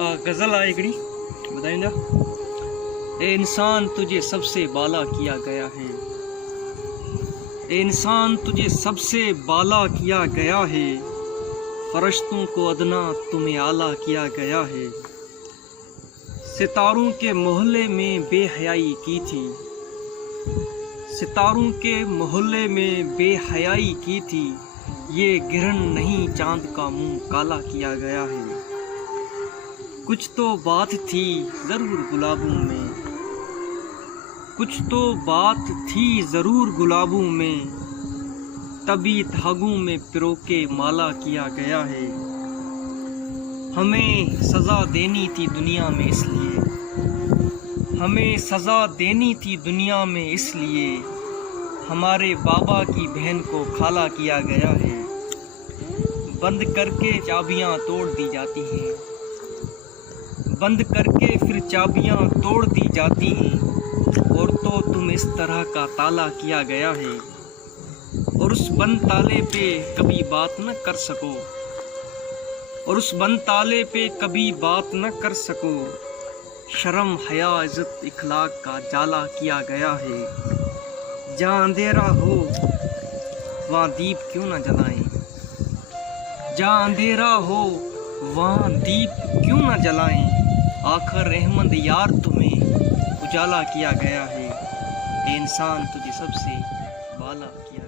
गज़ल आहे हिकिड़ी ॿुधाईंदा। ए इंसान तुझे सबसे बाला किया गया है, ए इंसान तुझे सबसे बाला किया गया है, फरिश्तों को अदना तुम्हें आला किया गया है। सितारों के मोहल्ले में बेहयाई की थी, सितारों के मोहल्ले में बेहयाई की थी, ये गिरन नहीं चांद का मुंह काला किया गया है। कुछ तो बात थी ज़रूर गुलाबों में, कुछ तो बात थी ज़रूर गुलाबों में, तभी धागों में पिरो के माला किया गया है। हमें सज़ा देनी थी दुनिया में इसलिए, हमें सज़ा देनी थी दुनिया में इसलिए, हमारे बाबा की बहन को खाला किया गया है। बंद करके चाबियां तोड़ दी जाती हैं, बंद करके फिर चाबियां तोड़ दी जाती हैं, और तो तुम इस तरह का ताला किया गया है। और उस बंद ताले पे कभी बात न कर सको, और उस बंद ताले पे कभी बात न कर सको, शर्म हया इज्जत इखलाक का जाला किया गया है। जहाँ अंधेरा हो वहाँ दीप क्यों न जलाएं, जहाँ अंधेरा हो वहाँ दीप क्यों न जलाएं, आखिर रहमत यार तुम्हें उजाला किया गया है। ए इंसान तुझे सबसे बाला किया